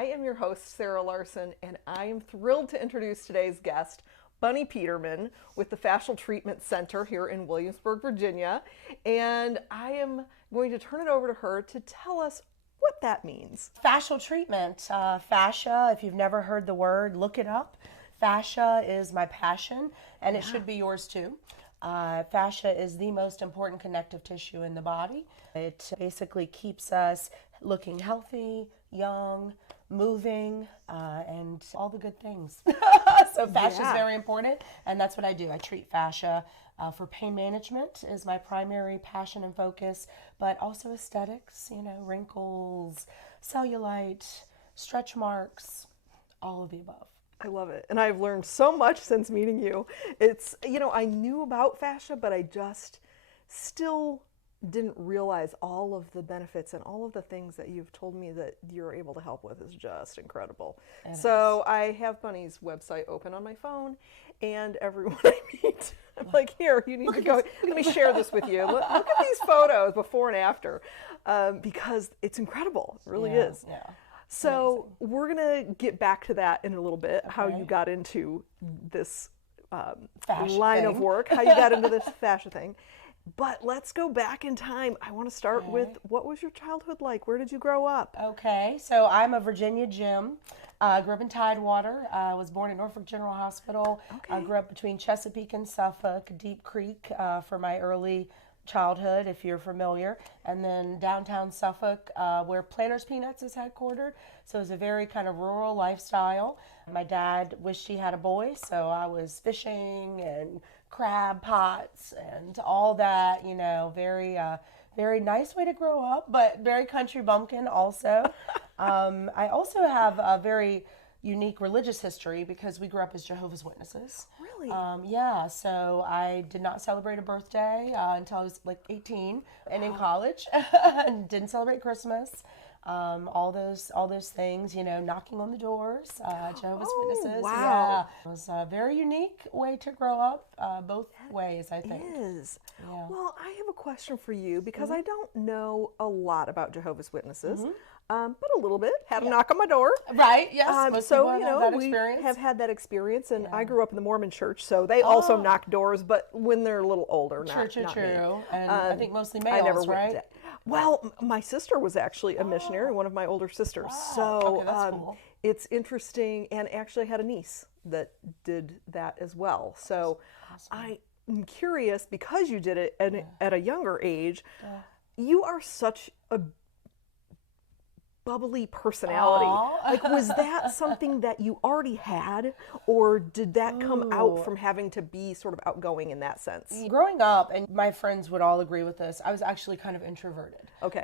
I am your host, Sarah Larson, and I am thrilled to introduce today's guest, Bunny Peterman, with the Fascial Treatment Center here in Williamsburg, Virginia. And I am going to turn it over to her to tell us what that means. Fascial treatment. Fascia, if you've never heard the word, look it up. Fascia is my passion, and it should be yours too. Fascia is the most important connective tissue in the body. It basically keeps us looking healthy, young, moving, and all the good things. So fascia is very important, and that's what I do. I treat fascia for pain management is my primary passion and focus, but also aesthetics, wrinkles, cellulite, stretch marks, all of the above. I love it. And I've learned so much since meeting you. It's, I knew about fascia, but I just still didn't realize all of the benefits and all of the things that you've told me that you're able to help with is just incredible. So I have Bunny's website open on my phone, and everyone I meet, I'm like, here, you need to go, let me share this with you. Look at these photos before and after, because it's incredible. It really is. Yeah. So we're going to get back to that in a little bit, how you got into this line of work, how you got into this fascia thing. But let's go back in time. I want to start with, what was your childhood like? Where did you grow up? Okay, so I'm a Virginia gem. Grew up in Tidewater. I was born at Norfolk General Hospital. I grew up between Chesapeake and Suffolk, Deep Creek for my early childhood, if you're familiar, and then downtown Suffolk, where Planters Peanuts is headquartered. So it was a very kind of rural lifestyle. My dad wished he had a boy, so I was fishing and crab pots and all that, very nice way to grow up, but very country bumpkin also. I also have a very unique religious history because we grew up as Jehovah's Witnesses. Really? Yeah, so I did not celebrate a birthday until I was like 18 and in college, and didn't celebrate Christmas. All those things, knocking on the doors, Jehovah's Witnesses. Wow. Yeah, it was a very unique way to grow up, both ways, I think. It is. Yeah. Well, I have a question for you because I don't know a lot about Jehovah's Witnesses. But a little bit. Had a knock on my door. Right, yes. Most So, people have that we experience. have had that experience, and I grew up in the Mormon church, so they also knock doors, but when they're a little older, not me. And I think mostly males, I never right? went to, well, my sister was actually a missionary, one of my older sisters. So Okay, that's cool. it's interesting, and actually I had a niece that did that as well. So I'm curious, because you did it at a younger age, you are such a bubbly personality. Like, was that something that you already had, or did that come out from having to be sort of outgoing in that sense? Growing up, and my friends would all agree with this, I was actually kind of introverted. Okay.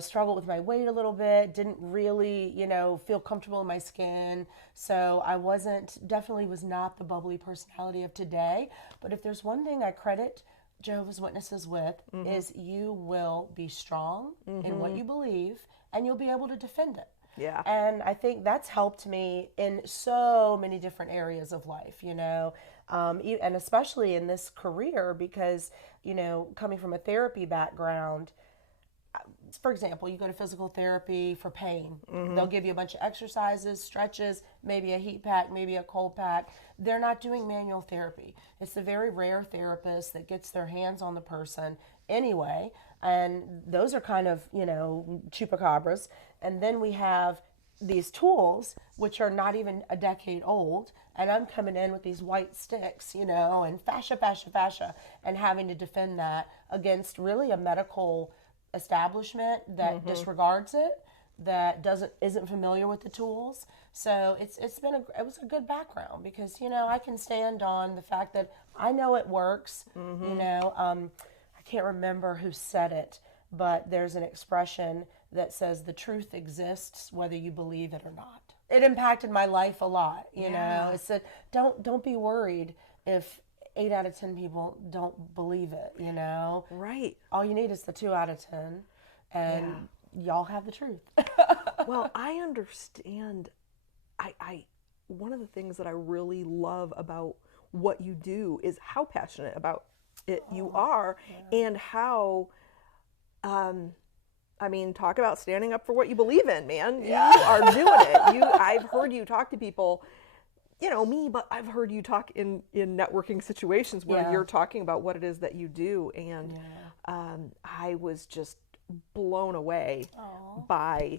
Struggled with my weight a little bit, didn't really, feel comfortable in my skin. So I definitely was not the bubbly personality of today. But if there's one thing I credit Jehovah's Witnesses with, is you will be strong in what you believe, and you'll be able to defend it. Yeah. And I think that's helped me in so many different areas of life, and especially in this career because, coming from a therapy background, for example, you go to physical therapy for pain. They'll give you a bunch of exercises, stretches, maybe a heat pack, maybe a cold pack. They're not doing manual therapy. It's the very rare therapist that gets their hands on the person anyway. And those are kind of, chupacabras. And then we have these tools, which are not even a decade old. And I'm coming in with these white sticks, and fascia, and having to defend that against really a medical establishment that disregards it, that isn't familiar with the tools. So it was a good background because I can stand on the fact that I know it works. I can't remember who said it, but there's an expression that says the truth exists whether you believe it or not. It impacted my life a lot. It said don't be worried if 8 out of 10 people don't believe it, Right. All you need is the 2 out of 10, and y'all have the truth. Well, I understand. One of the things that I really love about what you do is how passionate about it you are, and how I mean, talk about standing up for what you believe in, man. You are doing it. I've heard you talk to people, me, but I've heard you talk in networking situations where you're talking about what it is that you do. And I was just blown away by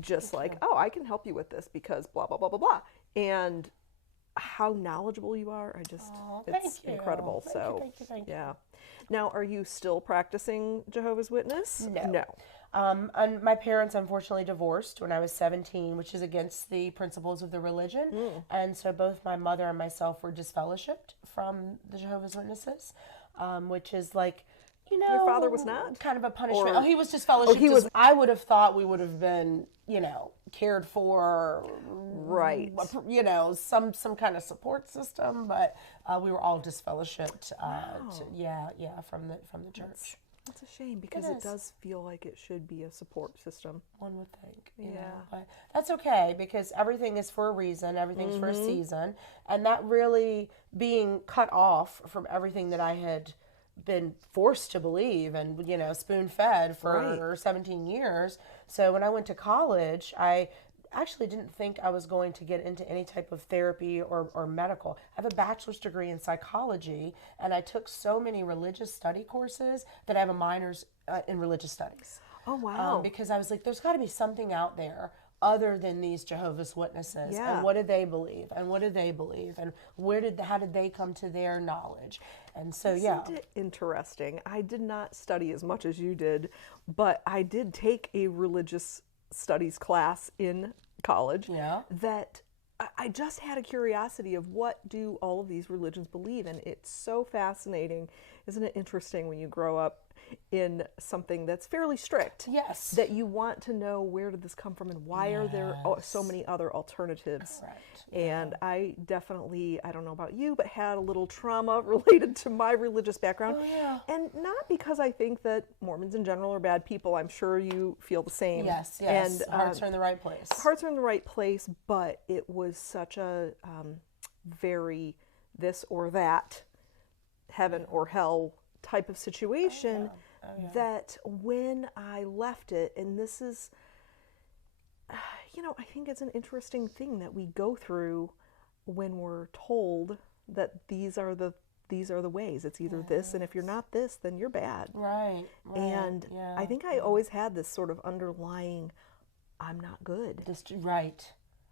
just I can help you with this because blah, blah, blah, blah, blah. And how knowledgeable you are. It's incredible. Thank you. Yeah. Now, are you still practicing Jehovah's Witness? No. And my parents unfortunately divorced when I was 17, which is against the principles of the religion. And so both my mother and myself were disfellowshipped from the Jehovah's Witnesses, which is like, your father was not? Kind of a punishment. He was disfellowshipped. He was. I would have thought we would have been, cared for. Right. Some kind of support system, but we were all disfellowshipped. From the church. That's a shame because it does feel like it should be a support system. One would think, but that's okay because everything is for a reason. Everything's for a season, and that really being cut off from everything that I had been forced to believe and spoon-fed for 17 years. So when I went to college, I actually didn't think I was going to get into any type of therapy or medical. I have a bachelor's degree in psychology, and I took so many religious study courses that I have a minor's in religious studies. Oh, wow. Because I was like, there's got to be something out there other than these Jehovah's Witnesses. Yeah. And what did they believe? And what did they believe? And how did they come to their knowledge? And so, Isn't it interesting? I did not study as much as you did, but I did take a religious studies class in college that I just had a curiosity of what do all of these religions believe, and it's so fascinating. Isn't it interesting when you grow up in something that's fairly strict? Yes. That you want to know where did this come from and why are there so many other alternatives? Correct. And I definitely, I don't know about you, but had a little trauma related to my religious background. Oh, yeah. And not because I think that Mormons in general are bad people. I'm sure you feel the same. Yes. And hearts are in the right place. Hearts are in the right place, but it was such a very this or that, heaven or hell type of situation that when I left it, and this is, I think it's an interesting thing that we go through when we're told that these are the ways. It's either this, and if you're not this, then you're bad. Right. And I think I always had this sort of underlying, I'm not good. Right.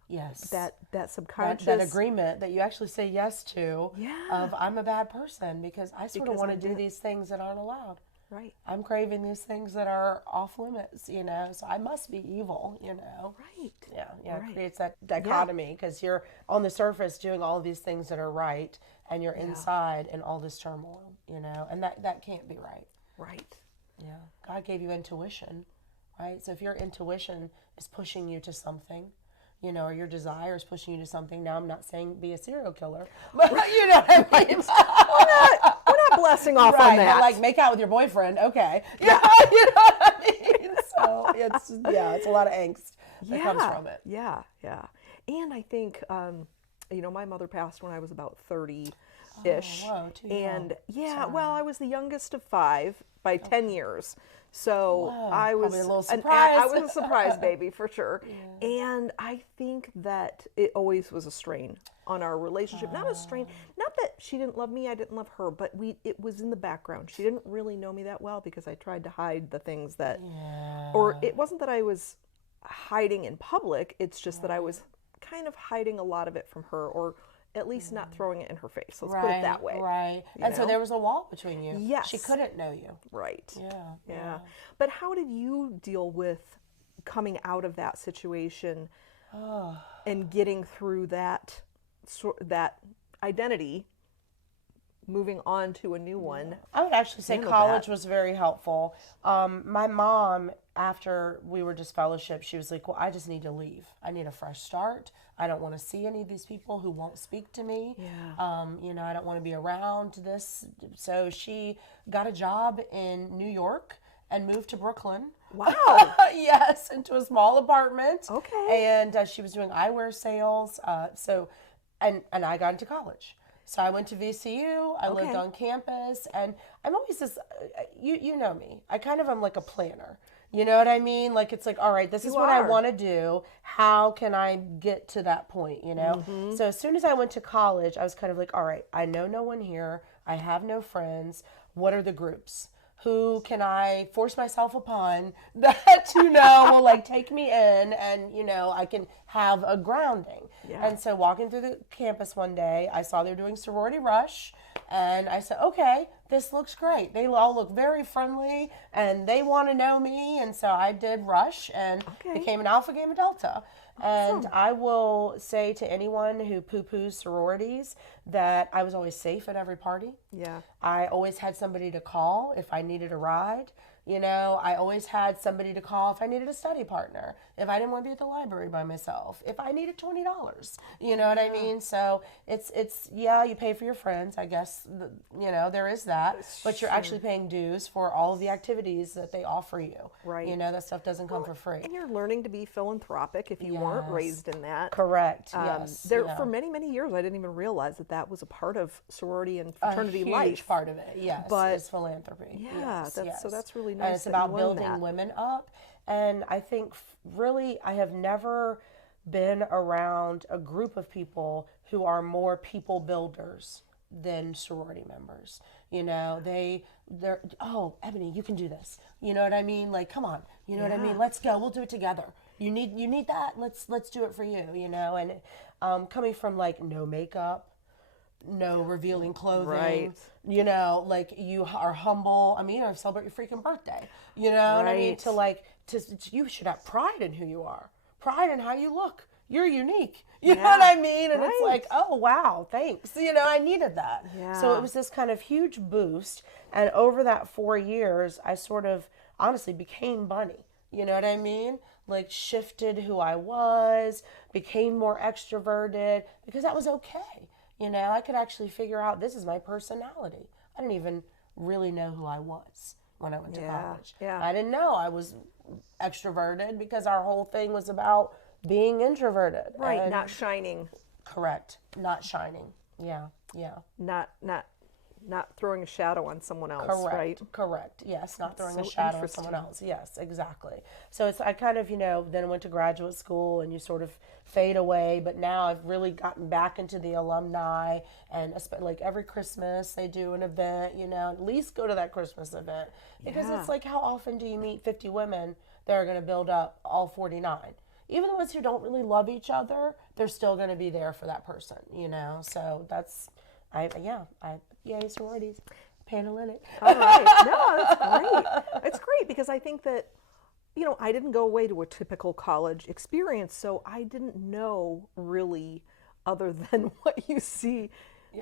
Yes. That subconscious. That agreement that you actually say yes to of I'm a bad person because I sort of want to do these things that aren't allowed. Right. I'm craving these things that are off limits, so I must be evil, Right. Yeah. It creates that dichotomy because you're on the surface doing all of these things that are right and you're inside in all this turmoil, and that can't be right. Right. Yeah. God gave you intuition, right? So if your intuition is pushing you to something, or your desire is pushing you to something. Now, I'm not saying be a serial killer, but you know what I mean? We're not blessing off on that. Like make out with your boyfriend, okay. Yeah. You know what I mean? So it's a lot of angst that comes from it. Yeah. And I think, my mother passed when I was about 30-ish. Oh, whoa, too young. And I was the youngest of 5 by 10 years. So I was probably a little surprised. I was a surprise baby for sure. And I think that it always was a strain on our relationship. Not a strain, not that she didn't love me, I didn't love her, but it was in the background. She didn't really know me that well because I tried to hide the things that, or it wasn't that I was hiding in public, it's just that I was kind of hiding a lot of it from her, or at least not throwing it in her face. Let's put it that way. Right. And so there was a wall between you. Yes. She couldn't know you. Right. Yeah. But how did you deal with coming out of that situation and getting through that identity, moving on to a new one? I would actually say college was very helpful. My mom, after we were disfellowshipped, she was like, well, I just need to leave. I need a fresh start. I don't want to see any of these people who won't speak to me. I don't want to be around this. So she got a job in New York and moved to Brooklyn. Wow. Yes, into a small apartment. Okay. And she was doing eyewear sales. And I got into college. So I went to VCU, I lived on campus, and I'm always this, you know me, I kind of am like a planner. You know what I mean? Like, it's like, all right, this is You what I are. want to do. How can I get to that point, you know? So as soon as I went to college, I was kind of like, all right, I know no one here. I have no friends. What are the groups? Who can I force myself upon that, will like take me in and, I can have a grounding. Yeah. And so walking through the campus one day, I saw they were doing sorority rush. And I said, okay, this looks great. They all look very friendly and they want to know me. And so I did rush and Okay. became an Alpha Gamma Delta. And Awesome. I will say to anyone who poo-poos sororities that I was always safe at every party. Yeah. I always had somebody to call if I needed a ride. I always had somebody to call if I needed a study partner, if I didn't want to be at the library by myself, if I needed $20. You know what I mean? So it's you pay for your friends, I guess, there is that, but you're actually paying dues for all of the activities that they offer you. Right. That stuff doesn't come for free. And you're learning to be philanthropic if you weren't raised in that. Correct. Yes. For many, many years, I didn't even realize that was a part of sorority and A fraternity huge life. part of it, yes, But- is philanthropy. Yeah, Yes, so that's really And nice it's that about you learned building that. women up. And I think really I have never been around a group of people who are more people builders than sorority members. They're oh, Ebony, you can do this. You know what I mean? Like, come on. You know what I mean? Let's go. We'll do it together. You need that. Let's do it for you. And coming from like no makeup, no revealing clothing. Right. Like you are humble. I mean, celebrate your freaking birthday. You know what I mean? Right. You should have pride in who you are, pride in how you look. You're unique. You know what I mean? And it's Right. like, oh, wow, thanks. I needed that. Yeah. So it was this kind of huge boost. And over that 4 years, I sort of honestly became Bunny. You know what I mean? Like shifted who I was, became more extroverted because that was okay. I could actually figure out this is my personality. I didn't even really know who I was when I went to college. Yeah. I didn't know I was extroverted because our whole thing was about being introverted. Right, And- not shining, correct. Not shining. Yeah. not throwing a shadow on someone else, Correct. right? Correct. Yes. Not throwing a so shadow on someone else. Yes, exactly. So I kind of, then went to graduate school and you sort of fade away. But now I've really gotten back into the alumni and like every Christmas they do an event, at least go to that Christmas event because Yeah. it's like, how often do you meet 50 women that are going to build up all 49? Even the ones who don't really love each other, they're still going to be there for that person, So that's, yay, sororities, Panhellenic. All right. No, that's great. It's great because I think that, I didn't go away to a typical college experience, so I didn't know really other than what you see.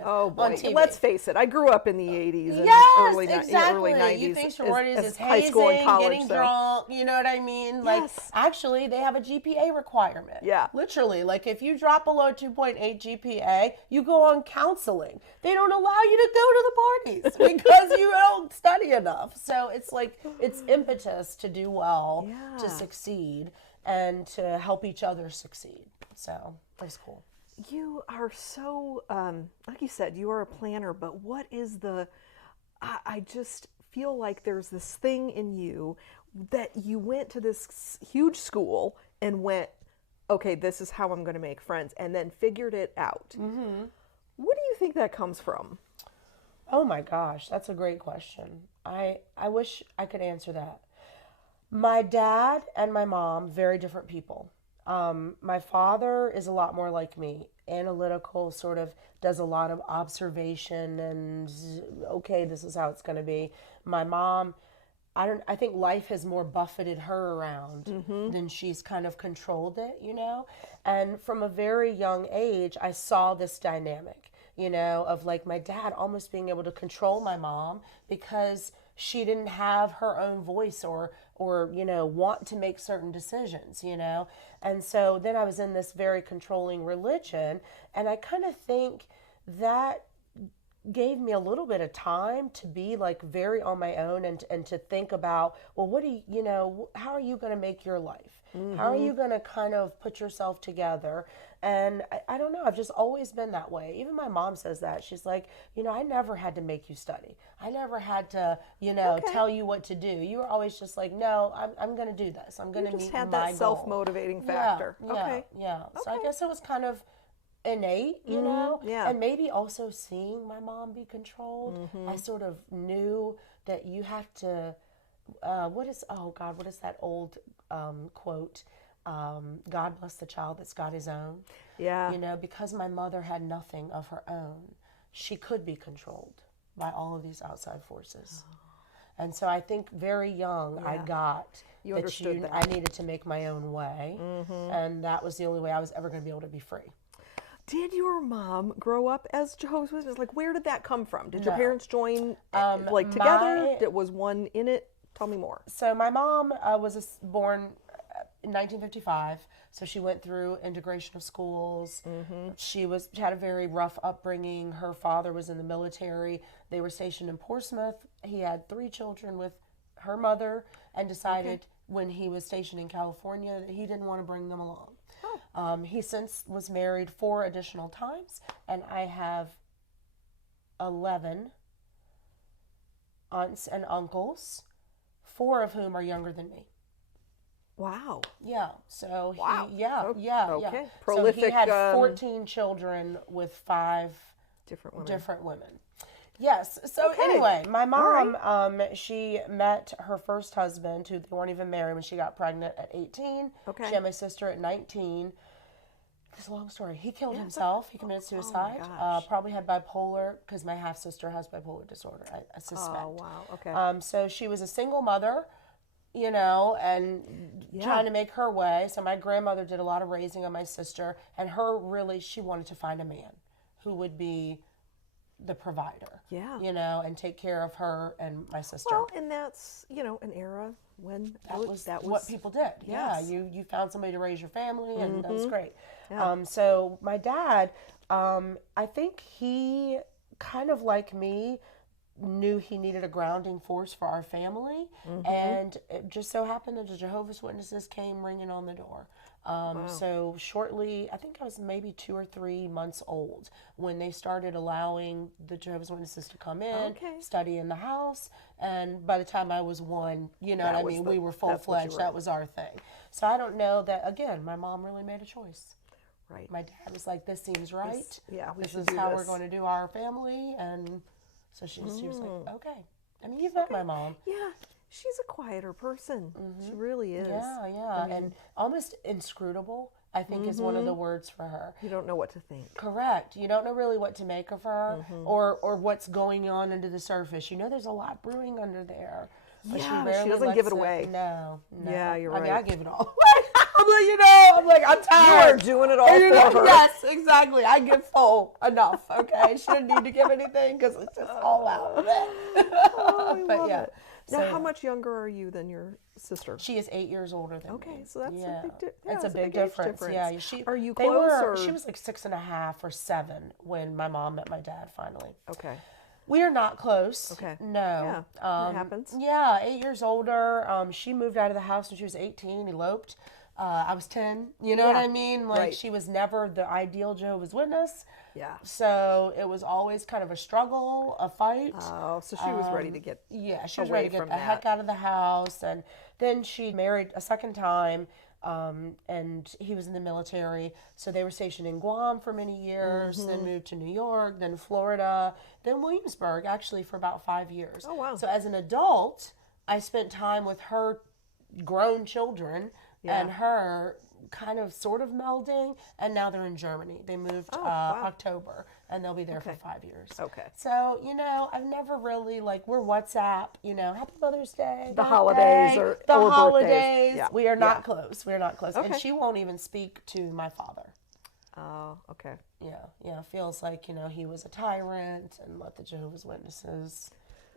Oh boy, On TV. let's face it. I grew up in the 80s and Yes, early, exactly. early 90s. You think sororities as is high school and hazing, college, getting so. drunk, you know what I mean? Like, Yes. actually, they have a GPA requirement. Yeah. Literally, like, if you drop below 2.8 GPA, you go on counseling. They don't allow you to go to the parties because you don't study enough. So it's like, it's impetus to do well, Yeah. to succeed, and to help each other succeed. So it was cool. You are so, like you said, you are a planner, but what is I just feel like there's this thing in you that you went to this huge school and went, okay, this is how I'm going to make friends, and then figured it out. Mm-hmm. What do you think that comes from? Oh my gosh, that's a great question. I wish I could answer that. My dad and my mom, very different people. My father is a lot more like me, analytical, sort of does a lot of observation and, okay, this is how it's going to be. My mom, I think life has more buffeted her around than she's kind of controlled it, And from a very young age, I saw this dynamic, of like my dad almost being able to control my mom because she didn't have her own voice or want to make certain decisions, And so then I was in this very controlling religion, and I kind of think that gave me a little bit of time to be like very on my own and to think about, well, what do you know, how are you going to make your life? How are you going to kind of put yourself together? And I don't know, I've just always been that way. Even my mom says that. She's like, you know, I never had to make you study. I never had to, you know, tell you what to do. You were always just like, no, I'm going to do this. I'm going to meet Just had my that self-motivating goal. factor. Yeah, Okay. yeah. So I guess it was kind of innate, you know, yeah. and maybe also seeing my mom be controlled. I sort of knew that you have to, what is that old quote? God bless the child that's got his own. Yeah. You know, because my mother had nothing of her own, she could be controlled by all of these outside forces. And so I think very young, I got You understood that. I needed to make my own way. And that was the only way I was ever going to be able to be free. Did your mom grow up as Jehovah's Witness? Like, where did that come from? Did your No. parents join like together? Was one in it? Tell me more. So my mom was born in 1955, so she went through integration of schools. She had a very rough upbringing. Her father was in the military. They were stationed in Portsmouth. He had 3 children with her mother and decided when he was stationed in California that he didn't want to bring them along. He since was married 4 additional times, and I have 11 aunts and uncles, 4 of whom are younger than me. Wow. Yeah. So Wow. Okay. So he had 14 children with 5 different women. Yes. So anyway, my mom, right. She met her first husband, who they weren't even married, when she got pregnant at 18. Okay. She had my sister at 19. It's a long story. He killed himself. He committed suicide. Probably had bipolar, because my half sister has bipolar disorder. I suspect. Oh wow. Okay. So she was a single mother, you know, and trying to make her way. So my grandmother did a lot of raising of my sister, and she wanted to find a man who would be the provider, you know, and take care of her and my sister. Well, and that's, you know, an era when that was what people did. Yes. Yeah, you found somebody to raise your family, and that was great. Yeah. So my dad, I think he kind of like me knew he needed a grounding force for our family, and it just so happened that the Jehovah's Witnesses came ringing on the door. So shortly, I think I was maybe 2 or 3 months old when they started allowing the Jehovah's Witnesses to come in, study in the house, and by the time I was 1, you know what I mean, we were full-fledged. That was our thing. So I don't know that, again, my mom really made a choice. Right. My dad was like, this seems right. This is how we're going to do our family, and so she was like, okay. I mean, you've met my mom. Yeah, she's a quieter person. She really is. Yeah, and almost inscrutable, I think, is one of the words for her. You don't know what to think. Correct. You don't know really what to make of her, or what's going on under the surface. You know, there's a lot brewing under there. But she doesn't give it away. No. Yeah, you're right. I mean, I give it all away. I'm like, I'm tired. You are doing it all for her. Yes, exactly. I give full enough, okay? She didn't need to give anything because it's just all out. But yeah. Now, how much younger are you than your sister? She is 8 years older than me. Okay, so that's it's a big difference. Yeah. Are you close? She was like 6.5 or 7 when my mom met my dad finally. Okay. We are not close. Okay. No. Yeah. It happens. Yeah, 8 years older. She moved out of the house when she was 18, eloped. I was 10. You know what I mean? Like, she was never the ideal Jehovah's Witness. Yeah. So it was always kind of a struggle, a fight. Oh, so she was ready to get she was ready to get the heck out of the house. And then she married a second time, and he was in the military. So they were stationed in Guam for many years, then moved to New York, then Florida, then Williamsburg, actually, for about 5 years. Oh, wow. So as an adult, I spent time with her grown children and her kind of sort of melding, and now they're in Germany. They moved October, and they'll be there for 5 years. Okay. So, you know, I've never really, like, we're WhatsApp, you know, Happy Mother's Day. The holidays or holidays. Birthdays. Yeah. We are not close. We are not close. Okay. And she won't even speak to my father. Oh, okay. Yeah, feels like, you know, he was a tyrant and let the Jehovah's Witnesses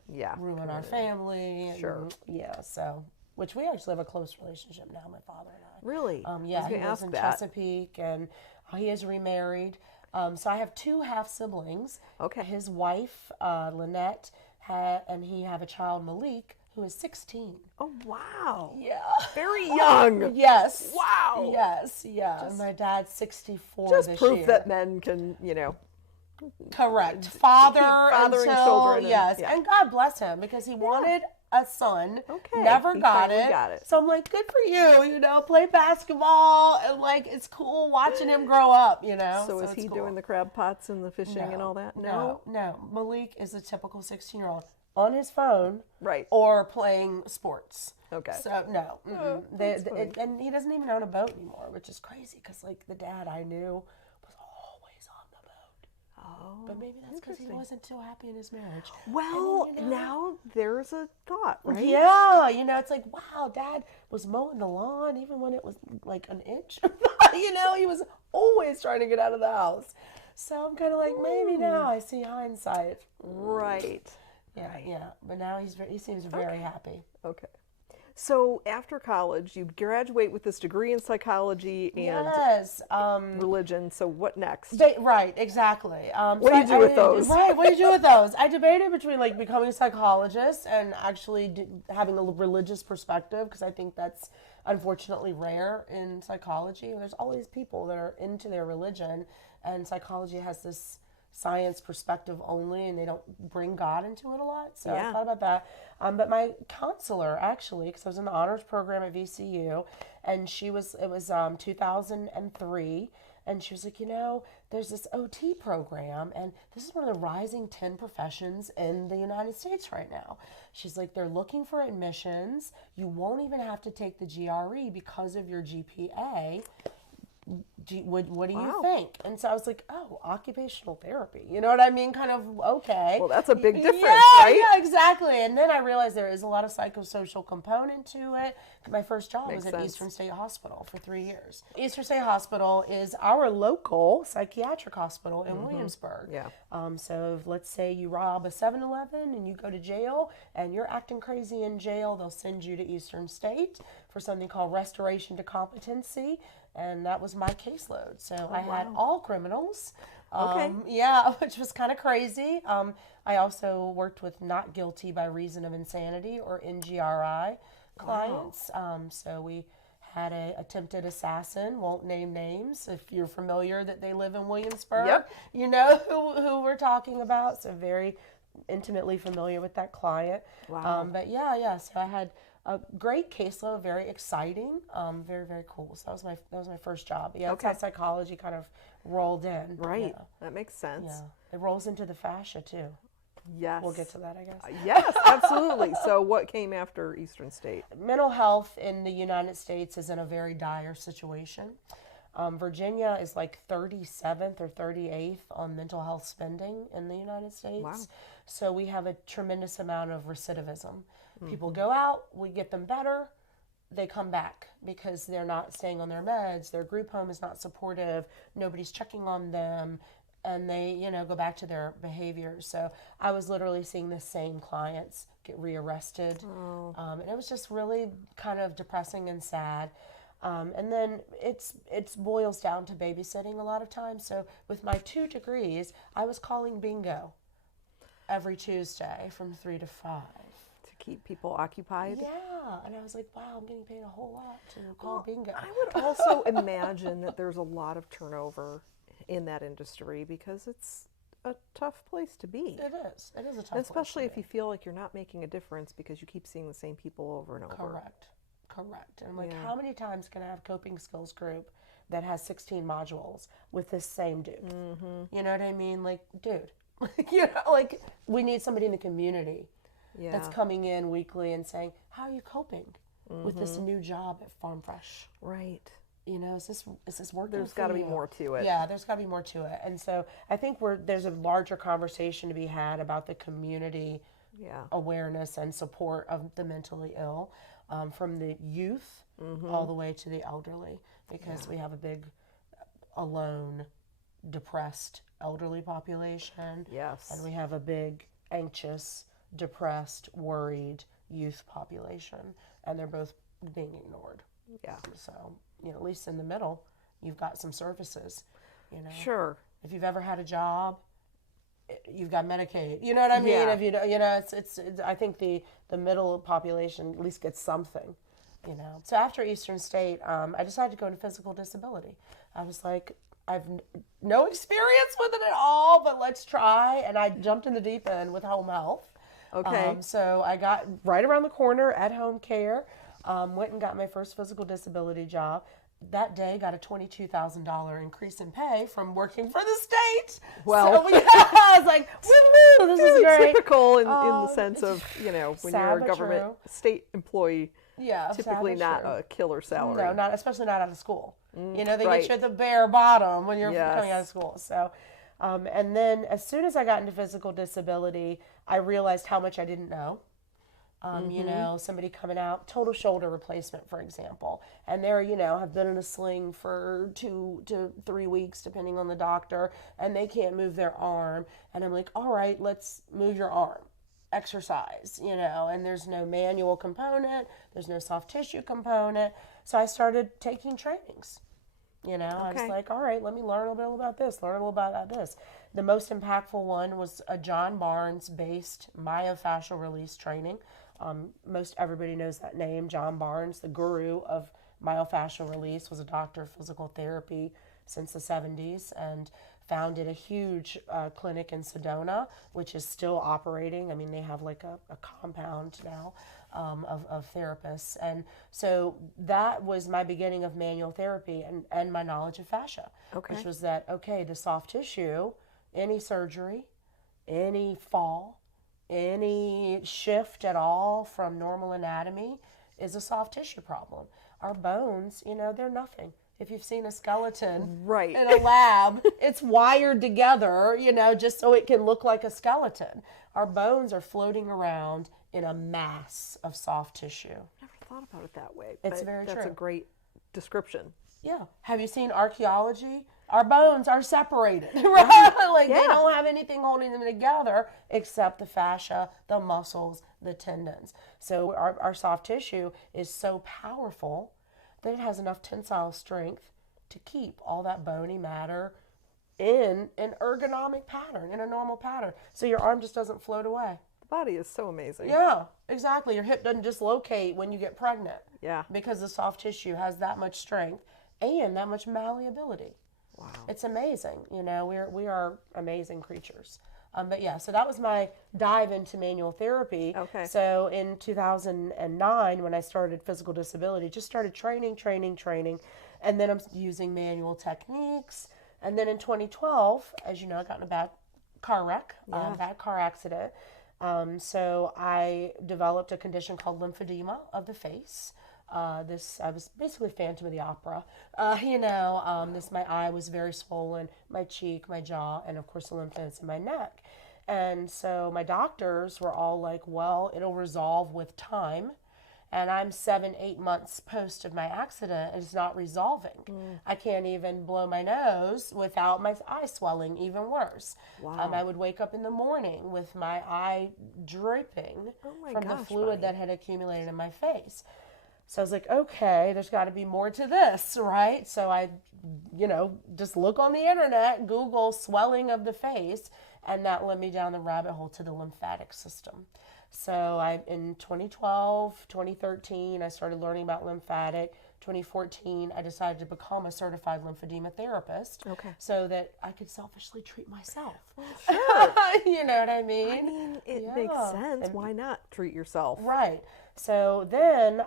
ruin our family. And, Sure. Yeah, so... Which we actually have a close relationship now, my father and I. Really? Yeah, he lives in Chesapeake, and he is remarried. So I have two half siblings. Okay. His wife, Lynette, and he have a child, Malik, who is 16. Oh, wow. Yeah. Very young. Yes. Wow. Yes. Yeah. And my dad's 64 Just this proof year. that men can, Correct. Fathering children. And, yes. yeah. And God bless him because he wanted a son. Okay. Never He got finally it. got it. So I'm like, good for you, play basketball and like it's cool watching him grow up, So is he doing the crab pots and the fishing and all that? No. Malik is a typical 16-year-old on his phone, Right. or playing sports. Okay. So no, that's funny. and he doesn't even own a boat anymore, which is crazy because like the dad I knew was always on the boat. Oh, But maybe that's because he wasn't too happy in his marriage. Well, now there's a thought, right? Yeah, it's like, wow, Dad was mowing the lawn even when it was like an inch. He was always trying to get out of the house. So I'm kind of like, maybe now I see hindsight. Right. Yeah. But now he seems very happy. Okay. So after college, you graduate with this degree in psychology and Yes. religion. So what next? Right, exactly. What do you do with those? Right, what do you do with those? I debated between like becoming a psychologist and actually having a religious perspective because I think that's unfortunately rare in psychology. There's always people that are into their religion, and psychology has this science perspective only, and they don't bring God into it a lot. So I thought about that. But my counselor, actually, because I was in the honors program at VCU, and it was 2003, and she was like, there's this OT program, and this is one of the rising 10 professions in the United States right now. She's like, they're looking for admissions. You won't even have to take the GRE because of your GPA. What do you think? And so I was like, oh, occupational therapy. You know what I mean? Kind of, okay. Well, that's a big difference, right? Yeah, exactly. And then I realized there is a lot of psychosocial component to it. My first job was at Eastern State Hospital for 3 years. Eastern State Hospital is our local psychiatric hospital in Williamsburg. Yeah. So if, let's say you rob a 7-Eleven and you go to jail and you're acting crazy in jail, they'll send you to Eastern State for something called restoration to competency. And that was my caseload. So I had all criminals. Okay. Yeah, which was kind of crazy. I also worked with not guilty by reason of insanity or NGRI clients. So we had a attempted assassin, won't name names. If you're familiar that they live in Williamsburg, Yep. you know who we're talking about. So very intimately familiar with that client. Wow. But yeah, so I had a great caseload, very exciting, very, very cool. So that was my first job. Yeah, that's how psychology kind of rolled in. Right. Yeah. That makes sense. Yeah. It rolls into the fascia too. Yes. We'll get to that, I guess. Yes, absolutely. So what came after Eastern State? Mental health in the United States is in a very dire situation. Virginia is like 37th or 38th on mental health spending in the United States. Wow. So we have a tremendous amount of recidivism. People go out, we get them better, they come back because they're not staying on their meds, their group home is not supportive, nobody's checking on them, and they, go back to their behaviors. So I was literally seeing the same clients get rearrested. And it was just really kind of depressing and sad. And then it boils down to babysitting a lot of times. So with my 2 degrees, I was calling bingo every Tuesday from 3 to 5. To keep people occupied? Yeah, and I was like, wow, I'm getting paid a whole lot to call bingo. I would also imagine that there's a lot of turnover in that industry because it's a tough place to be. It is a tough place. Especially if you feel like you're not making a difference because you keep seeing the same people over and over. Correct. And I'm like, how many times can I have coping skills group that has 16 modules with this same dude? You know what I mean? Like, dude, like we need somebody in the community that's coming in weekly and saying, how are you coping with this new job at Farm Fresh? Right. Is this working? There's got to be more to it. Yeah, there's got to be more to it. And so I think there's a larger conversation to be had about the community awareness and support of the mentally ill, from the youth all the way to the elderly, because we have a big alone, depressed elderly population. Yes. And we have a big anxious, depressed, worried youth population, and they're both being ignored. Yeah. So, at least in the middle, you've got some services, Sure. If you've ever had a job, you've got Medicaid. You know what I mean? Yeah. If you don't, you know, it's I think the middle population at least gets something, you know. So after Eastern State, I decided to go into physical disability. I was like, I've no experience with it at all, but let's try. And I jumped in the deep end with home health. Okay. So I got right around the corner at home care, went and got my first physical disability job. That day got a $22,000 increase in pay from working for the state. Well, so I was like, woo, this is very great. typical in the sense of, you know, when Sad you're a but government true. state employee, Yeah, typically sad not but true. a killer salary. No, not especially not out of school. You know, they right. get you at the bare bottom when you're Yes. coming out of school. So, and then as soon as I got into physical disability, I realized how much I didn't know. You know, somebody coming out, total shoulder replacement, for example, and they're, you know, have been in a sling for 2 to 3 weeks, depending on the doctor, and they can't move their arm. And I'm like, all right, let's move your arm. Exercise, you know, and there's no manual component, there's no soft tissue component. So I started taking trainings. You know, I was Okay. like, all right, let me learn a little about this, learn a little about this. The most impactful one was a John Barnes-based myofascial release training. Most everybody knows that name. John Barnes, the guru of myofascial release, was a doctor of physical therapy since the 70s and founded a huge clinic in Sedona, which is still operating. I mean, they have like a compound now of therapists. And so that was my beginning of manual therapy and my knowledge of fascia, Okay. which was that, okay, the soft tissue, any surgery, any fall, any shift at all from normal anatomy is a soft tissue problem. Our bones, you know, they're nothing. If you've seen a skeleton Right. in a lab, it's wired together, you know, just so it can look like a skeleton. Our bones are floating around in a mass of soft tissue. Never thought about it that way. It's but very That's true. a great description. Yeah. Have you seen archaeology? Our bones are separated, right? Like Yeah. they don't have anything holding them together except the fascia, the muscles, the tendons. So our soft tissue is so powerful that it has enough tensile strength to keep all that bony matter in an ergonomic pattern, in a normal pattern. So your arm just doesn't float away. The body is so amazing. Yeah, exactly. Your hip doesn't dislocate when you get pregnant. Yeah. Because the soft tissue has that much strength and that much malleability. Wow. It's amazing. You know, we are amazing creatures. But yeah, so that was my dive into manual therapy. Okay. So in 2009, when I started physical disability, just started training. And then I'm using manual techniques. And then in 2012, as you know, I got in a bad car wreck, bad car accident. So I developed a condition called lymphedema of the face. I was basically Phantom of the Opera. My eye was very swollen, my cheek, my jaw, and of course the lymph nodes in my neck. And so my doctors were all like, well, it'll resolve with time. And I'm 7-8 months post of my accident and it's not resolving. I can't even blow my nose without my eye swelling, even worse. Wow. I would wake up in the morning with my eye dripping from the gosh, fluid Bonnie. that had accumulated in my face. So I was like, okay, there's got to be more to this, right? So I, just look on the internet, Google swelling of the face, and that led me down the rabbit hole to the lymphatic system. So in 2012, 2013, I started learning about lymphatic. 2014, I decided to become a certified lymphedema therapist. Okay. So that I could selfishly treat myself. Sure. You know what I mean? I mean, it makes sense. Why not treat yourself? Right. So then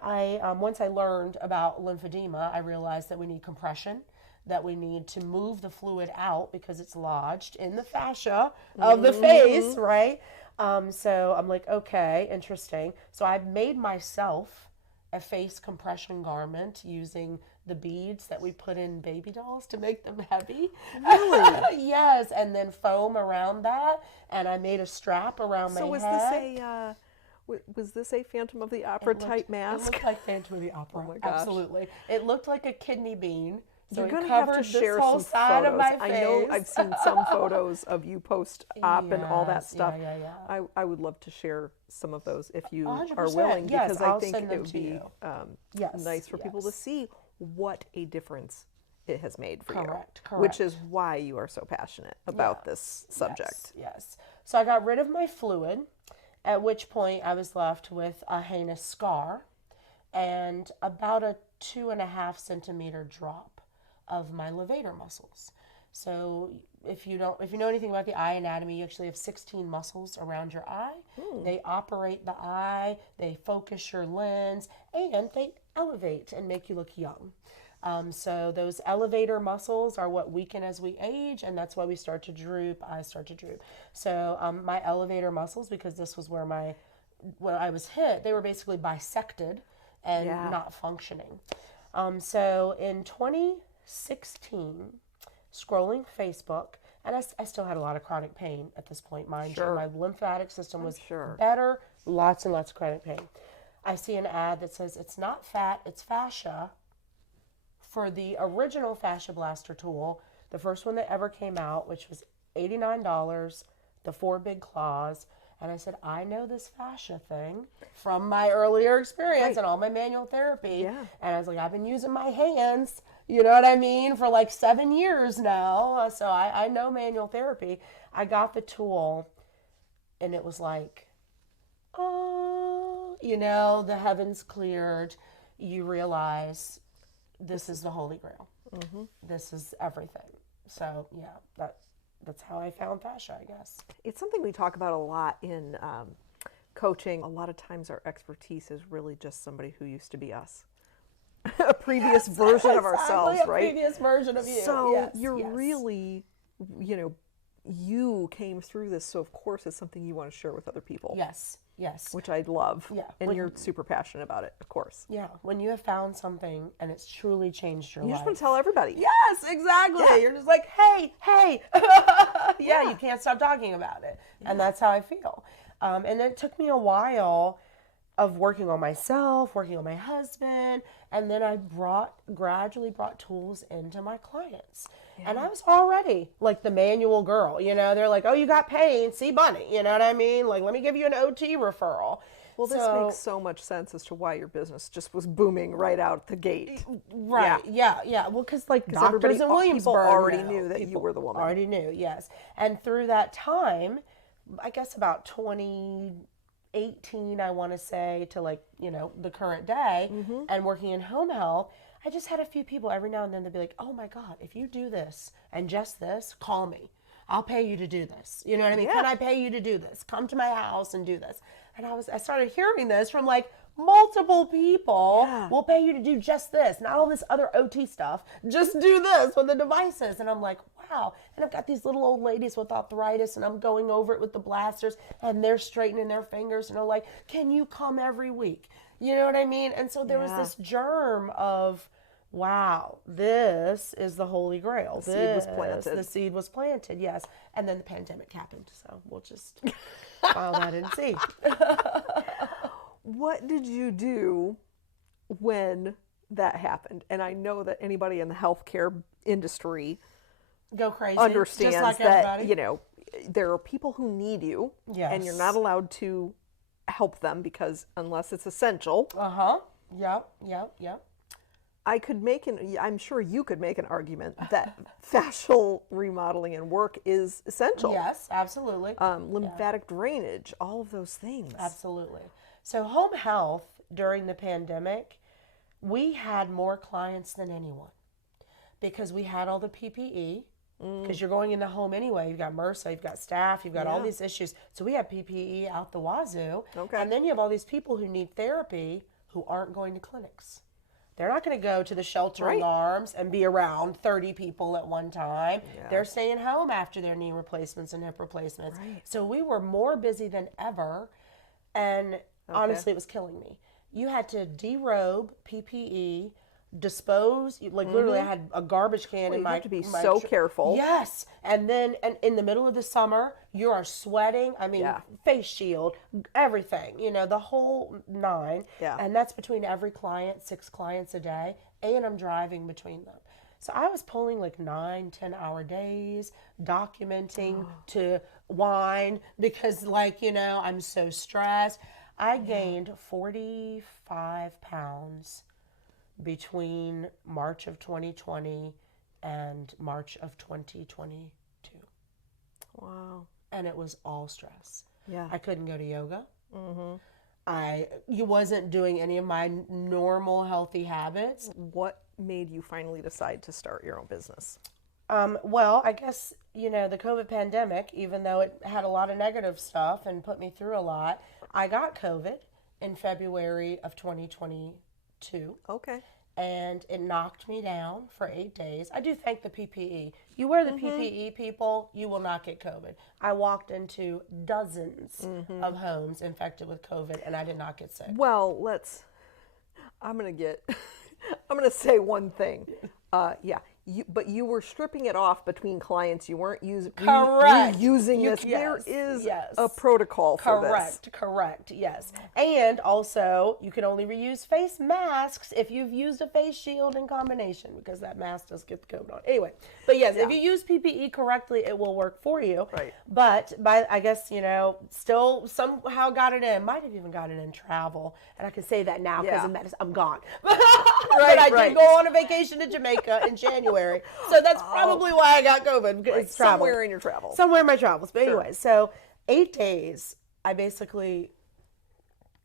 once I learned about lymphedema, I realized that we need compression, that we need to move the fluid out because it's lodged in the fascia of the face, right? So I'm like, okay, interesting. So I made myself a face compression garment using the beads that we put in baby dolls to make them heavy. Really? Yes, and then foam around that, and I made a strap around my head. Was this a Phantom of the Opera type mask? It looked like Phantom of the Opera. Oh my gosh. Absolutely. It looked like a kidney bean. So You're it going to have covered to this share whole some side photos. of my face. I know I've seen some photos of you post-op and all that Yes, stuff. yeah. I would love to share some of those if you 100%. are willing, Yes, because I I'll think send it them would to be you. Yes, nice for people to yes. see what a difference it has made for Correct, you. Which correct. is why you are so passionate about Yeah. this subject. Yes. So I got rid of my fluid, at which point I was left with a heinous scar and about a 2.5 centimeter drop of my levator muscles. So if you know anything about the eye anatomy, you actually have 16 muscles around your eye. They operate the eye, they focus your lens, and they elevate and make you look young. So those elevator muscles are what weaken as we age, and that's why we start to droop, eyes start to droop. So my elevator muscles, because this was where I was hit, they were basically bisected and not functioning. So in 2016, scrolling Facebook, and I still had a lot of chronic pain at this point, mind you. My lymphatic system was better, lots and lots of chronic pain. I see an ad that says it's not fat, it's fascia, for the original Fascia Blaster tool, the first one that ever came out, which was $89, the 4 big claws. And I said, I know this fascia thing from my earlier experience and all my manual therapy. Yeah. And I was like, I've been using my hands, you know what I mean, for like 7 years now. So I know manual therapy. I got the tool and it was like, oh, you know, the heavens cleared. You realize this is the Holy Grail. This is everything. So yeah, that's how I found fascia, I guess. It's something we talk about a lot in coaching. A lot of times our expertise is really just somebody who used to be us. A previous version of ourselves, a right? previous version of you. So you're really, you came through this, so of course it's something you want to share with other people. Yes. Which I love. Yeah. And you're super passionate about it, of course. Yeah. When you have found something and it's truly changed your life. You just want to tell everybody. Yes, exactly. Yeah. You're just like, hey. You can't stop talking about it. Yeah. And that's how I feel. And it took me a while of working on myself, working on my husband, and then I gradually brought tools into my clients. Yeah. And I was already like the manual girl, you know, they're like, oh, you got pain, see Bunny, you know what I mean? Like, let me give you an OT referral. Well, this makes so much sense as to why your business just was booming right out the gate. Right, yeah. Well, because like doctors in Williamsburg already knew that you were the woman. Already knew, yes. And through that time, I guess about 2018, I want to say, to like, you know, the current day, and working in home health, I just had a few people every now and then they'd be like, oh my God, if you do this and just this, call me. I'll pay you to do this. You know what I mean? Yeah. Can I pay you to do this? Come to my house and do this. And I started hearing this from like multiple people. Yeah. We'll pay you to do just this, not all this other OT stuff. Just do this with the devices. And I'm like, wow. And I've got these little old ladies with arthritis and I'm going over it with the blasters and they're straightening their fingers and I'm like, can you come every week? You know what I mean? And so there was this germ of, wow, this is the Holy Grail. The seed was planted. The seed was planted, yes. And then the pandemic happened, so we'll just file that and see. What did you do when that happened? And I know that anybody in the healthcare industry go crazy, understands just like that, everybody. you know, there are people who need you, and you're not allowed to help them because unless it's essential. Yep. I'm sure you could make an argument that fascial remodeling and work is essential. Yes, absolutely. Lymphatic drainage, all of those things. Absolutely. So home health during the pandemic, we had more clients than anyone because we had all the PPE. Because you're going in the home anyway. You've got MRSA, you've got staff, you've got all these issues. So we have PPE out the wazoo. Okay. And then you have all these people who need therapy who aren't going to clinics. They're not going to go to the shelter alarms and be around 30 people at one time. Yeah. They're staying home after their knee replacements and hip replacements. Right. So we were more busy than ever. And honestly, it was killing me. You had to derobe PPE, dispose, like literally I had a garbage can in my... You have to be so careful. Yes. And then in the middle of the summer, you are sweating. I mean, face shield, everything, you know, the whole 9. Yeah. And that's between every client, 6 clients a day. And I'm driving between them. So I was pulling like 9-10-hour days, documenting to whine because like, you know, I'm so stressed. I gained 45 pounds between March of 2020 and March of 2022. Wow. And it was all stress. Yeah. I couldn't go to yoga. You wasn't doing any of my normal healthy habits. What made you finally decide to start your own business? Well, I guess, the COVID pandemic, even though it had a lot of negative stuff and put me through a lot, I got COVID in February of 2022. Okay. And it knocked me down for 8 days. I do thank the PPE. You wear the PPE, people, you will not get COVID. I walked into dozens of homes infected with COVID, and I did not get sick. Well, I'm going to say one thing. Yeah. But you were stripping it off between clients. You weren't using reusing this. There is a protocol for this. Correct. Yes. And also, you can only reuse face masks if you've used a face shield in combination, because that mask does get the COVID on. Anyway, but yes, if you use PPE correctly, it will work for you. Right. But I guess, still somehow got it in. Might have even got it in travel. And I can say that now because I'm gone. But I did go on a vacation to Jamaica in January. So that's probably why I got COVID. It's somewhere in your travels. Somewhere in my travels. But anyway, so 8 days, I basically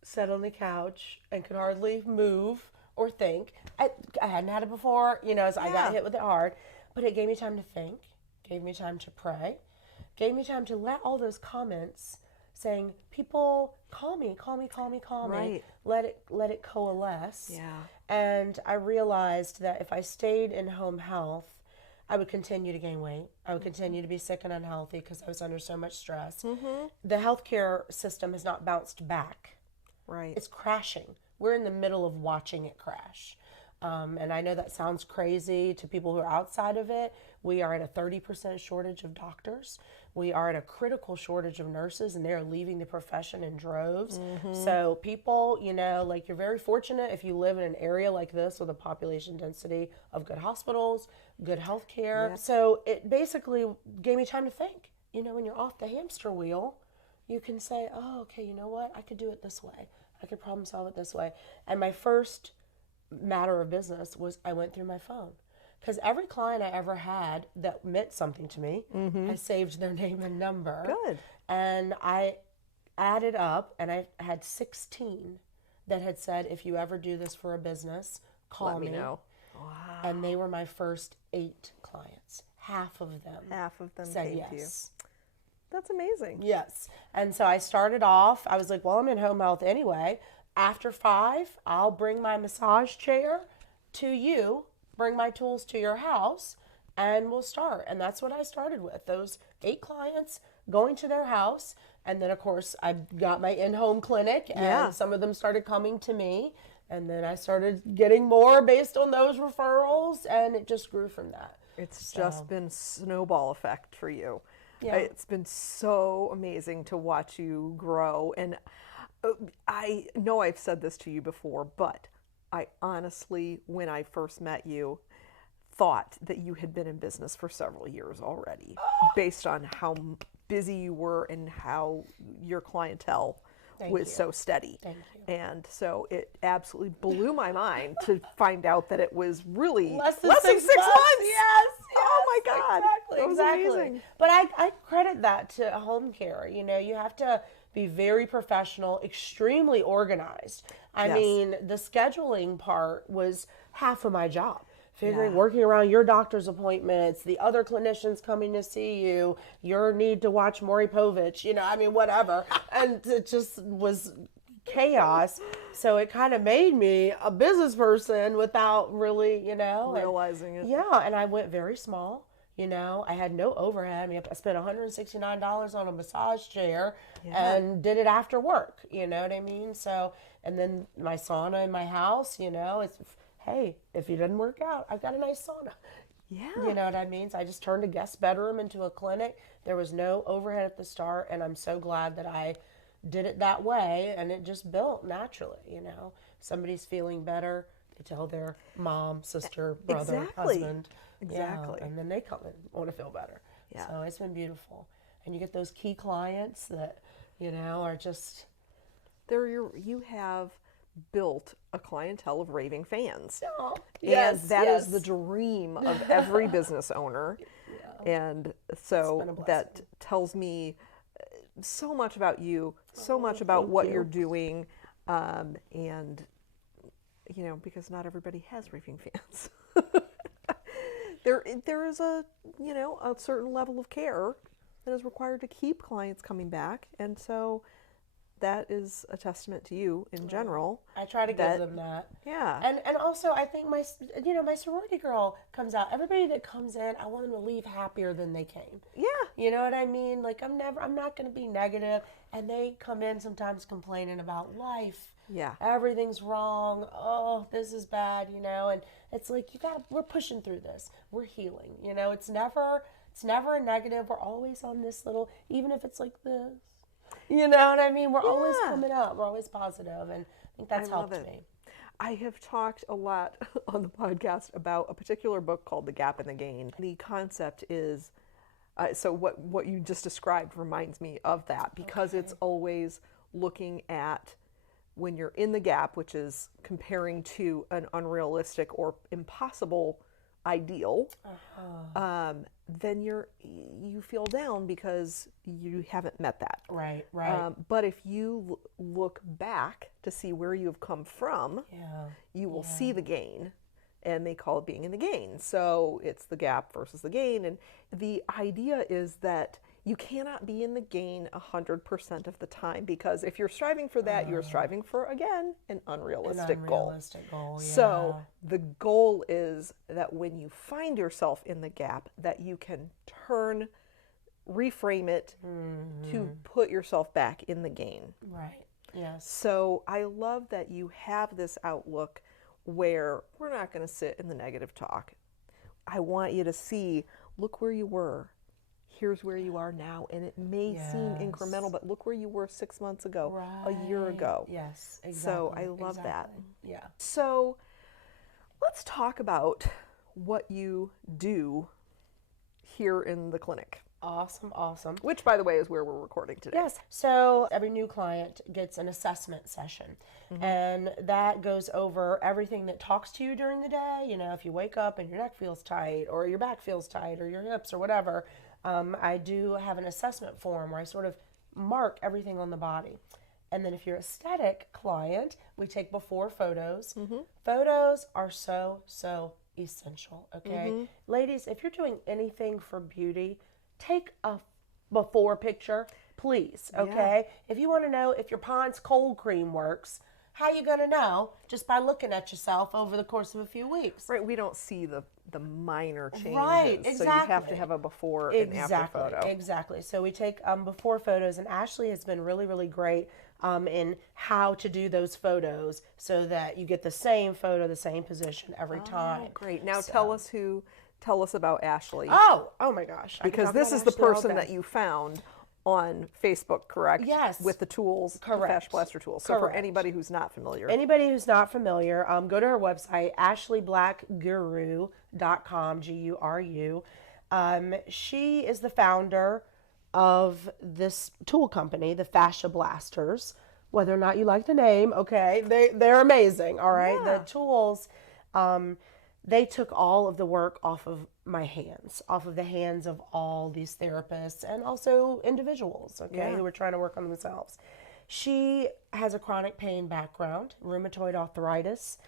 sat on the couch and could hardly move or think. I hadn't had it before, so I got hit with it hard. But it gave me time to think, gave me time to pray, gave me time to let all those comments saying, people, call me. Right. Let it coalesce. Yeah. And I realized that if I stayed in home health, I would continue to gain weight. I would continue to be sick and unhealthy because I was under so much stress. The healthcare system has not bounced back. Right. It's crashing. We're in the middle of watching it crash. And I know that sounds crazy to people who are outside of it. We are at a 30% shortage of doctors. We are at a critical shortage of nurses, and they're leaving the profession in droves. So people, you're very fortunate if you live in an area like this with a population density of good hospitals, good health care. Yeah. So it basically gave me time to think. When you're off the hamster wheel, you can say, oh, okay, you know what? I could do it this way. I could problem solve it this way. And my first matter of business was I went through my phone. Because every client I ever had that meant something to me, I saved their name and number. Good. And I added up, and I had 16 that had said, if you ever do this for a business, call me. Let me know. Wow. And they were my first 8 clients. Half of them said came yes. to you. That's amazing. Yes. And so I started off, I was like, well, I'm in home health anyway. After 5, I'll bring my massage chair to you, bring my tools to your house, and we'll start. And that's what I started with, those 8 clients going to their house. And then, of course, I got my in-home clinic, and some of them started coming to me. And then I started getting more based on those referrals, and it just grew from that. It's just been snowball effect for you. Yeah. It's been so amazing to watch you grow. And I know I've said this to you before, but I honestly, when I first met you, thought that you had been in business for several years already, based on how busy you were and how your clientele was so steady. Thank you. And so it absolutely blew my mind to find out that it was really less than 6 months. Yes. Oh my God. Exactly. That was amazing. But I credit that to home care. You have to be very professional, extremely organized. I mean, the scheduling part was half of my job. Working around your doctor's appointments, the other clinicians coming to see you, your need to watch Maury Povich, whatever. And it just was chaos. So it kind of made me a business person without really, realizing it. Yeah, and I went very small. I had no overhead. I spent $169 on a massage chair and did it after work. You know what I mean? So, and then my sauna in my house, it's, hey, if it doesn't work out, I've got a nice sauna. Yeah. You know what I mean? So I just turned a guest bedroom into a clinic. There was no overhead at the start, and I'm so glad that I did it that way, and it just built naturally. Somebody's feeling better, they tell their mom, sister, brother, husband. Exactly. And then they come and want to feel better. Yeah. So it's been beautiful. And you get those key clients that, are just... You have built a clientele of raving fans. Oh, And yes, that is the yes. dream of every business owner. And so been a blessing. that tells me so much about you, so much about thank what you. you're doing. And, because not everybody has raving fans. There is a certain level of care that is required to keep clients coming back. And so that is a testament to you in general. I try to give them that. Yeah. And also I think my sorority girl comes out. Everybody that comes in, I want them to leave happier than they came. Yeah. You know what I mean? Like I'm not going to be negative, and they come in sometimes complaining about life. Yeah. Everything's wrong. Oh, this is bad, and it's like we're pushing through this. We're healing. It's never a negative. We're always on this little, even if it's like this. You know what I mean? We're always coming up. We're always positive, and I think that's helped me. I have talked a lot on the podcast about a particular book called The Gap and the Gain. The concept is, so what you just described reminds me of that, because it's always looking at when you're in the gap, which is comparing to an unrealistic or impossible ideal, then you feel down because you haven't met that. Right. But if you look back to see where you've come from, you will see the gain, and they call it being in the gain. So it's the gap versus the gain, and the idea is that you cannot be in the gain 100% of the time, because if you're striving for that, you're striving for, again, an unrealistic goal. So the goal is that when you find yourself in the gap, that you can reframe it to put yourself back in the gain. Right. Yes. So I love that you have this outlook where we're not going to sit in the negative talk. I want you to see, look where you were. Here's where you are now. And it may seem incremental, but look where you were 6 months ago, a year ago. Yes, exactly. So I love that. Yeah. So let's talk about what you do here in the clinic. Awesome. Which, by the way, is where we're recording today. Yes. So every new client gets an assessment session, and that goes over everything that talks to you during the day. If you wake up and your neck feels tight, or your back feels tight, or your hips, or whatever, I do have an assessment form where I sort of mark everything on the body. And then if you're an aesthetic client, we take before photos. Photos are so essential, okay? Ladies, if you're doing anything for beauty, take a before picture, please, okay? If you want to know if your Pond's cold cream works, how you going to know? Just by looking at yourself over the course of a few weeks. Right, we don't see the minor changes. Right, exactly. So you have to have a before and after photo. Exactly. So we take before photos, and Ashley has been really, really great in how to do those photos so that you get the same photo, the same position every time. Great. Now tell us about Ashley. Oh my gosh. Because this is the person that you found on Facebook, correct? Yes. With the tools, correct. The Fascia Blaster tools. So for anybody who's not familiar. Go to her website, ashleyblackguru.com, Guru. She is the founder of this tool company, the Fascia Blasters. Whether or not you like the name, okay, they're amazing, all right? Yeah. The tools, they took all of the work off of my hands, off of the hands of all these therapists and also individuals, okay, who were trying to work on themselves. She has a chronic pain background, rheumatoid arthritis,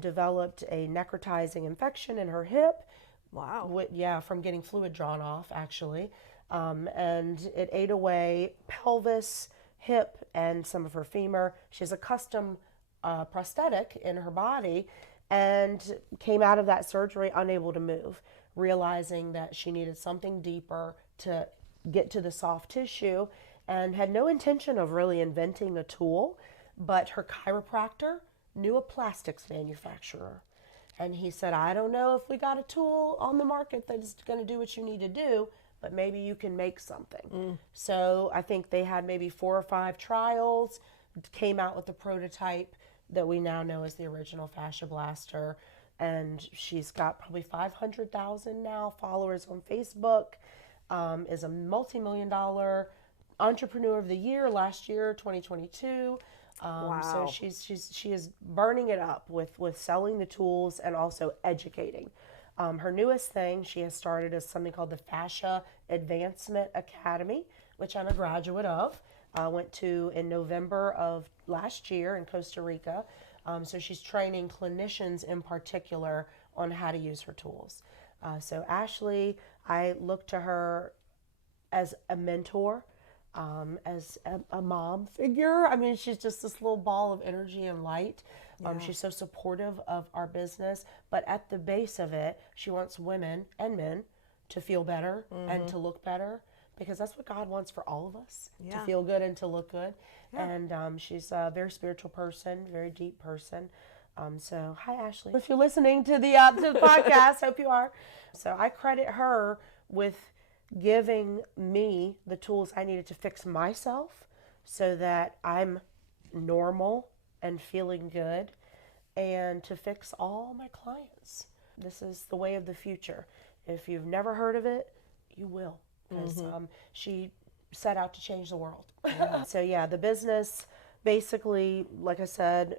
developed a necrotizing infection in her hip. Wow. From getting fluid drawn off, actually. And it ate away pelvis, hip, and some of her femur. She has a custom prosthetic in her body, and came out of that surgery unable to move, realizing that she needed something deeper to get to the soft tissue, and had no intention of really inventing a tool, but her chiropractor knew a plastics manufacturer. And he said, I don't know if we got a tool on the market that's going to do what you need to do, but maybe you can make something. So I think they had maybe 4 or 5 trials, came out with the prototype that we now know as the original Fascia Blaster. And she's got probably 500,000 now followers on Facebook, is a multi-million-dollar entrepreneur of the year last year, 2022. So Wow. she is burning it up with selling the tools and also educating. Her newest thing she has started is something called the Fascia Advancement Academy, which I'm a graduate of. I went to in November of last year in Costa Rica. So she's training clinicians in particular on how to use her tools. So Ashley, I look to her as a mentor, as a mom figure. I mean, she's just this little ball of energy and light. She's so supportive of our business, but at the base of it, she wants women and men to feel better and to look better, because that's what God wants for all of us, to feel good and to look good. And she's a very spiritual person, very deep person. So hi, Ashley. If you're listening to the podcast, hope you are. So I credit her with giving me the tools I needed to fix myself so that I'm normal and feeling good, and to fix all my clients. This is the way of the future. If you've never heard of it, you will, because she set out to change the world. So yeah, the business basically, like I said,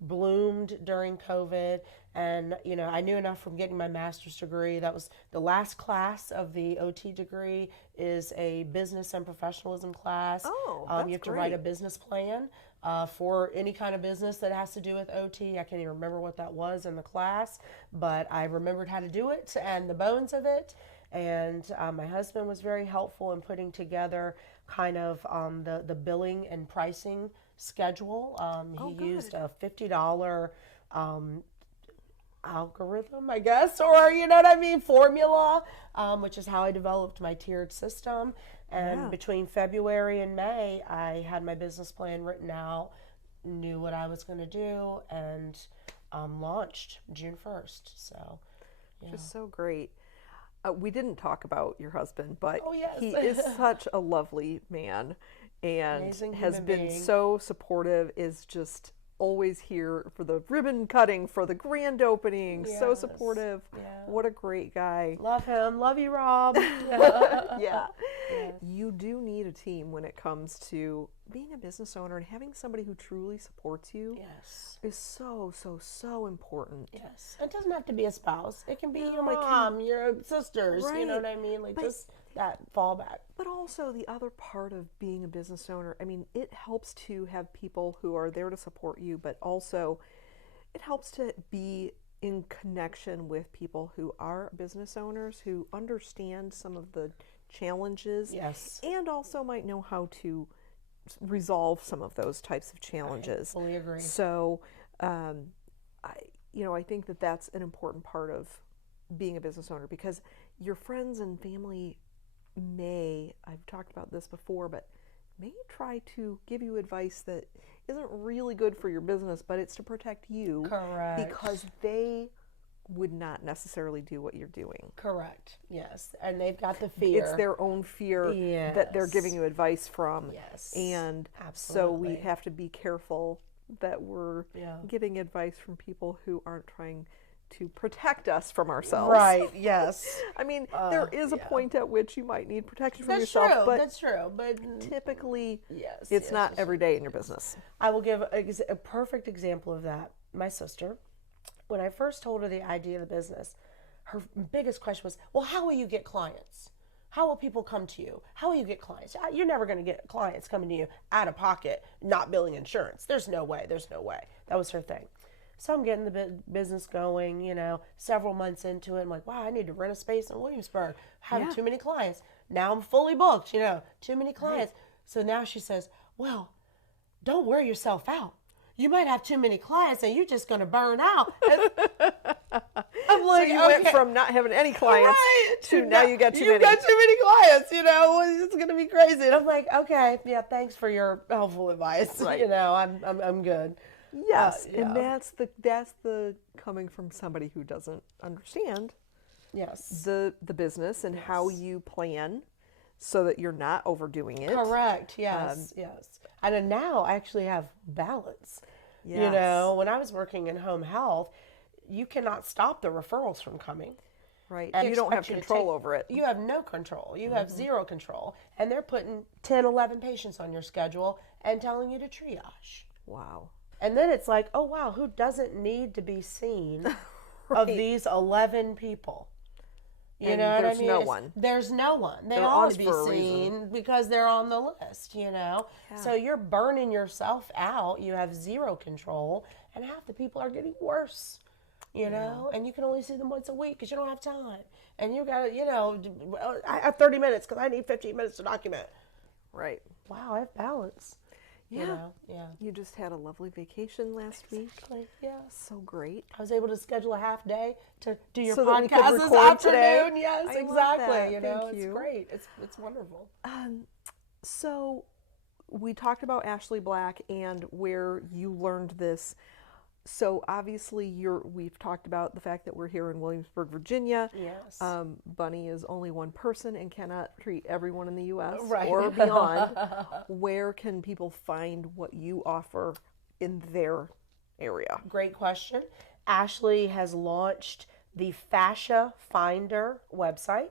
bloomed during COVID. And, you know, I knew enough from getting my master's degree. That was the last class of the OT degree, is a business and professionalism class. Oh, that's you have to write a great. business plan for any kind of business that has to do with OT. I can't even remember what that was in the class, but I remembered how to do it and the bones of it. And my husband was very helpful in putting together kind of the billing and pricing schedule. He used a $50 algorithm, I guess, or you know what I mean, formula, which is how I developed my tiered system. And between February and May, I had my business plan written out, knew what I was going to do, and launched June 1st. So, yeah. Just so great. We didn't talk about your husband, but Oh, yes. he is such a lovely man and Amazing has human been being. so supportive, is just always here for the ribbon cutting, for the grand opening, so Yes. supportive. Yeah. What a great guy. Love him. Love you, Rob. Yeah. Yes. You do need a team when it comes to being a business owner, and having somebody who truly supports you Yes. is so, so, so important. Yes. It doesn't have to be a spouse. It can be your No, it can- mom, your sisters, you know Right. what I mean? Like But- just that fallback. But also the other part of being a business owner, I mean, it helps to have people who are there to support you, but also it helps to be in connection with people who are business owners, who understand some of the challenges, Yes. and also might know how to resolve some of those types of challenges. Fully agree. So, I think that that's an important part of being a business owner, because your friends and family may, I've talked about this before, but may try to give you advice that isn't really good for your business, but it's to protect you. Correct. Because they would not necessarily do what you're doing. Correct. Yes. And they've got the fear. It's their own fear that they're giving you advice from. Yes. And so we Absolutely. have to be careful that we're getting advice from people who aren't trying to protect us from ourselves. Right. Yes. I mean, there is a point at which you might need protection from That's yourself, true. but That's true. But typically yes, it's yes, not yes, every day in your business. I will give a perfect example of that. My sister, when I first told her the idea of the business, her biggest question was, well, how will you get clients? How will people come to you? How will you get clients? You're never going to get clients coming to you out of pocket, not billing insurance. There's no way. There's no way. That was her thing. So I'm getting the business going, several months into it. I'm like, wow, I need to rent a space in Williamsburg. Having too many clients. Now I'm fully booked, too many clients. So now she says, well, don't wear yourself out. You might have too many clients and you're just going to burn out. I'm like, So you went from not having any clients to now you got too many. You got too many clients, it's going to be crazy. And I'm like, okay, yeah, thanks for your helpful advice. Right. I'm good. Yes, yeah. and that's the coming from somebody who doesn't understand Yes. the business and how you plan so that you're not overdoing it. Correct. Yes. Yes. And then now I actually have balance. Yes. When I was working in home health, you cannot stop the referrals from coming. Right. And You don't have expect you to control take- over it. You have no control. You have zero control. And they're putting 10, 11 patients on your schedule and telling you to triage. Wow. And then it's like, oh wow, who doesn't need to be seen of Right. these 11 people? You And know what I there's mean? no one. There's no one. They They're ought on to be for a reason. seen because they're on the list, you know? Yeah. So you're burning yourself out. You have zero control, and half the people are getting worse, you know? And you can only see them once a week because you don't have time. And you got to, you know, I have 30 minutes because I need 15 minutes to document. Right. Wow, I have balance. Yeah. You know? Yeah. You just had a lovely vacation last week. Exactly. Yes. So great. I was able to schedule a half day to do your So that we could podcast this record today. afternoon. Yes, I love exactly. that. You know, Thank it's you. great. It's wonderful. So we talked about Ashley Black and where you learned this. So obviously we've talked about the fact that we're here in Williamsburg, Virginia. Yes. Bunny is only one person and cannot treat everyone in the U.S. Right. or beyond. Where can people find what you offer in their area? Great question. Ashley has launched the Fascia Finder website.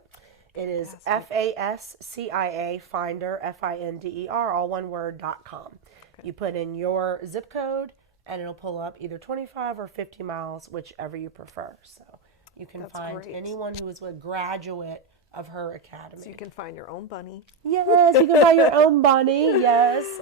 It is FASCIA Finder, FINDER, all one word, .com. Okay. You put in your zip code, and it'll pull up either 25 or 50 miles, whichever you prefer. So you can find great. anyone who is a graduate of her academy. So you can find your own bunny. Yes, you can buy your own bunny. Yes.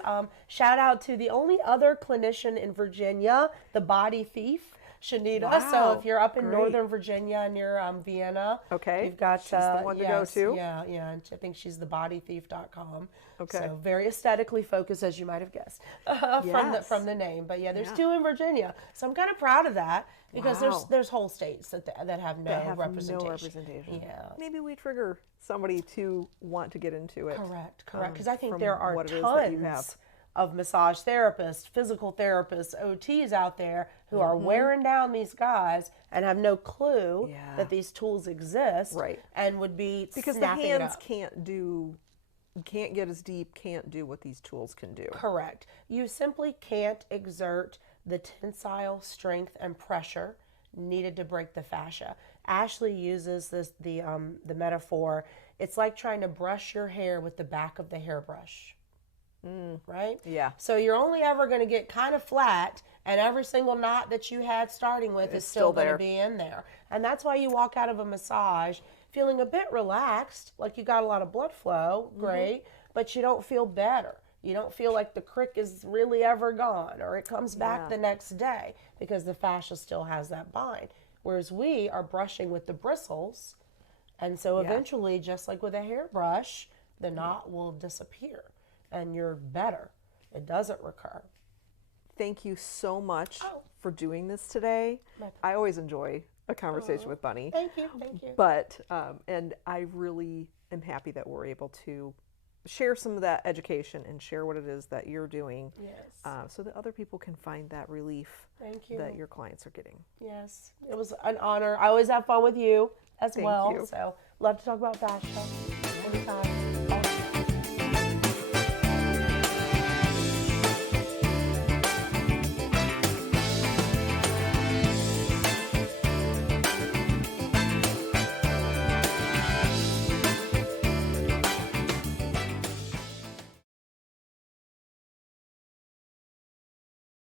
Shout out to the only other clinician in Virginia, the body thief, Shanita. Wow, So if you're up in great. Northern Virginia near Vienna, Okay, you've got she's the one to go to. Yeah, yeah. And I think she's thebodythief.com. Okay. So very aesthetically focused, as you might have guessed Yes. from the name. But yeah, there's Yeah. 2 in Virginia, so I'm kind of proud of that because Wow. there's whole states that have no That have representation. no representation. Yeah. Maybe we trigger somebody to want to get into it. Correct. Because I think from there are what it is that you have. tons of massage therapists, physical therapists, OTs out there who are wearing down these guys and have no clue Yeah. that these tools exist, Right. and would be Because the snapping it hands up. can't get as deep, can't do what these tools can do. Correct. You simply can't exert the tensile strength and pressure needed to break the fascia. Ashley uses the metaphor. It's like trying to brush your hair with the back of the hairbrush. Right? Yeah. So you're only ever going to get kind of flat, and every single knot that you had starting with is still going to there. be in there. And that's why you walk out of a massage feeling a bit relaxed, like you got a lot of blood flow, great, but you don't feel better. You don't feel like the crick is really ever gone, or it comes back Yeah. the next day because the fascia still has that bind. Whereas we are brushing with the bristles, and so eventually, just like with a hairbrush, the knot will disappear and you're better. It doesn't recur. Thank you so much Oh. for doing this today. I always enjoy a conversation with Bunny. Thank you. Thank you. But, and I really am happy that we're able to share some of that education and share what it is that you're doing, Yes. so that other people can find that relief Thank you. that your clients are getting. Yes. It was an honor. I always have fun with you as Thank well. you. So love to talk about fascia anytime.